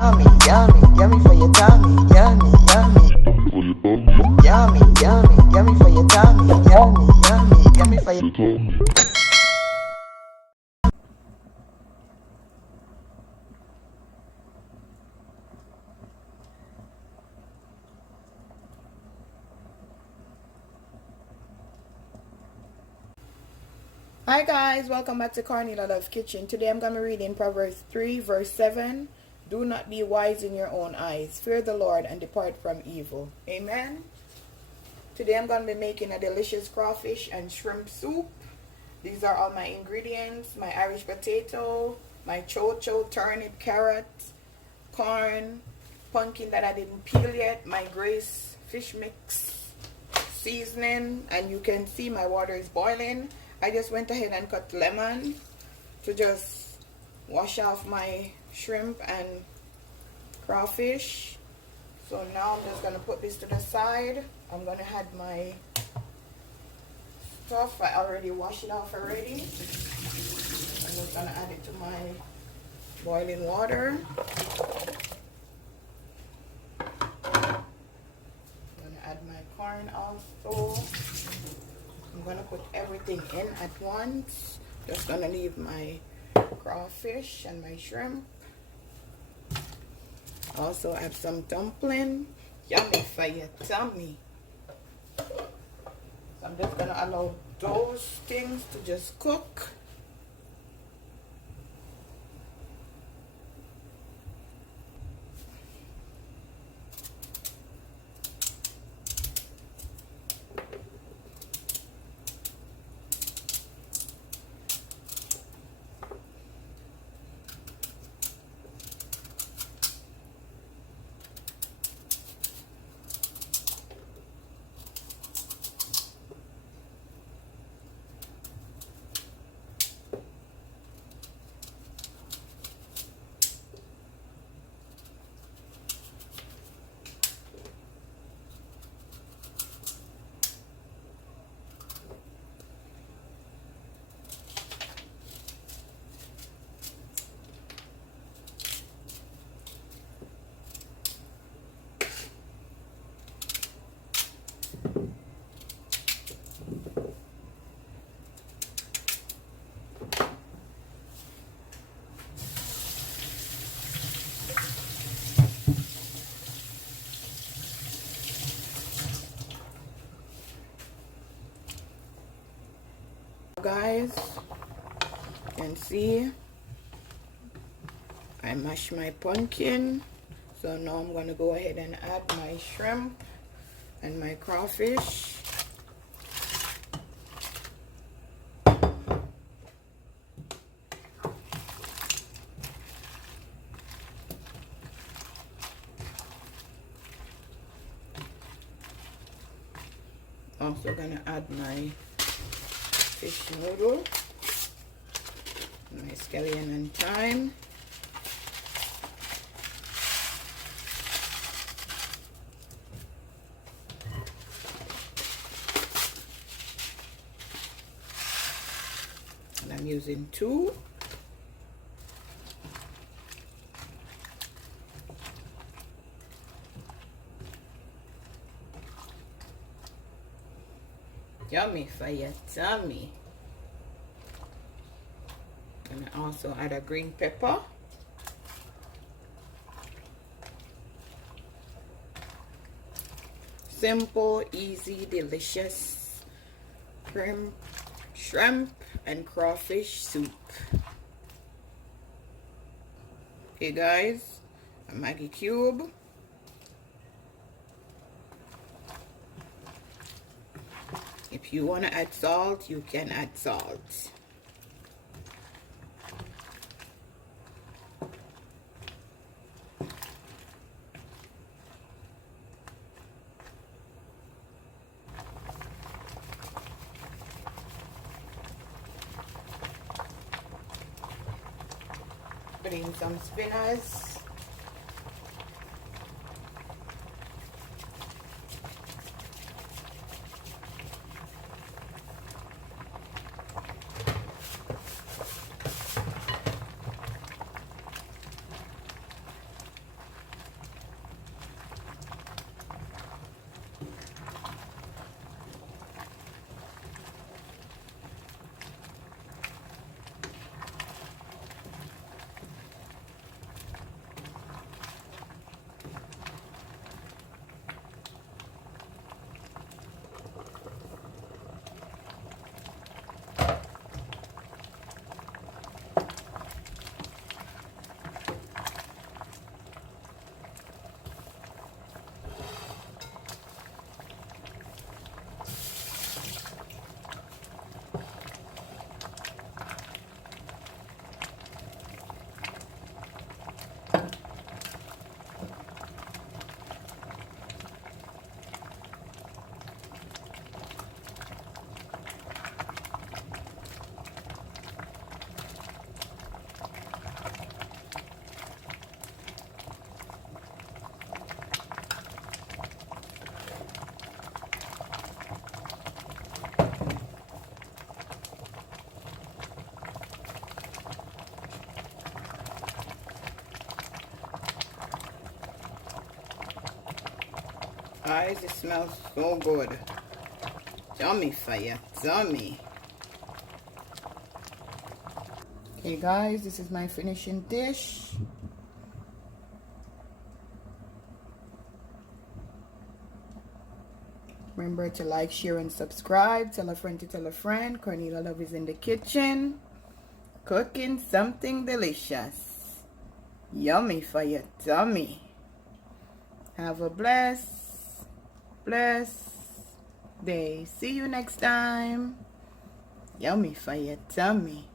Yummy, yummy, yummy for your tummy. Yummy, yummy. Yummy, yummy, yummy for your tummy. Yummy, yummy, yummy for your tummy. Hi guys, welcome back to Cornelialove Kitchen. Today I'm going to read in Proverbs 3 verse 7. Do not be wise in your own eyes. Fear the Lord and depart from evil. Amen. Today I'm going to be making a delicious crawfish and shrimp soup. These are all my ingredients. My Irish potato, my chocho, turnip, carrot, corn, pumpkin that I didn't peel yet, my Grace fish mix, seasoning, and you can see my water is boiling. I just went ahead and cut lemon to just wash off my shrimp and crawfish. So now I'm just going to put this to the side. I'm going to add my stuff. I already washed it off already. I'm just going to add it to my boiling water. I'm going to add my corn also. I'm going to put everything in at once. Just going to leave my crawfish and my shrimp. Also add some dumpling. Yummy for your tummy. So I'm just going to allow those things to just cook. Guys, you can see I mashed my pumpkin. So now I'm going to go ahead and add my shrimp and my crawfish. Also going to add my fish noodle, my scallion and thyme. And I'm using 2. Yummy for your tummy. And I also add a green pepper. Simple, easy, delicious shrimp and crawfish soup. Okay guys, a Maggi cube. If you want to add salt, you can add salt. Put in some spinach. Guys, it smells so good. Yummy for your tummy. Okay guys, this is my finishing dish. Remember to like, share, and subscribe. Tell a friend to tell a friend. Cornelia Love is in the kitchen, cooking something delicious. Yummy for your tummy. Have a blessed day. See you next time. Yummy for your tummy.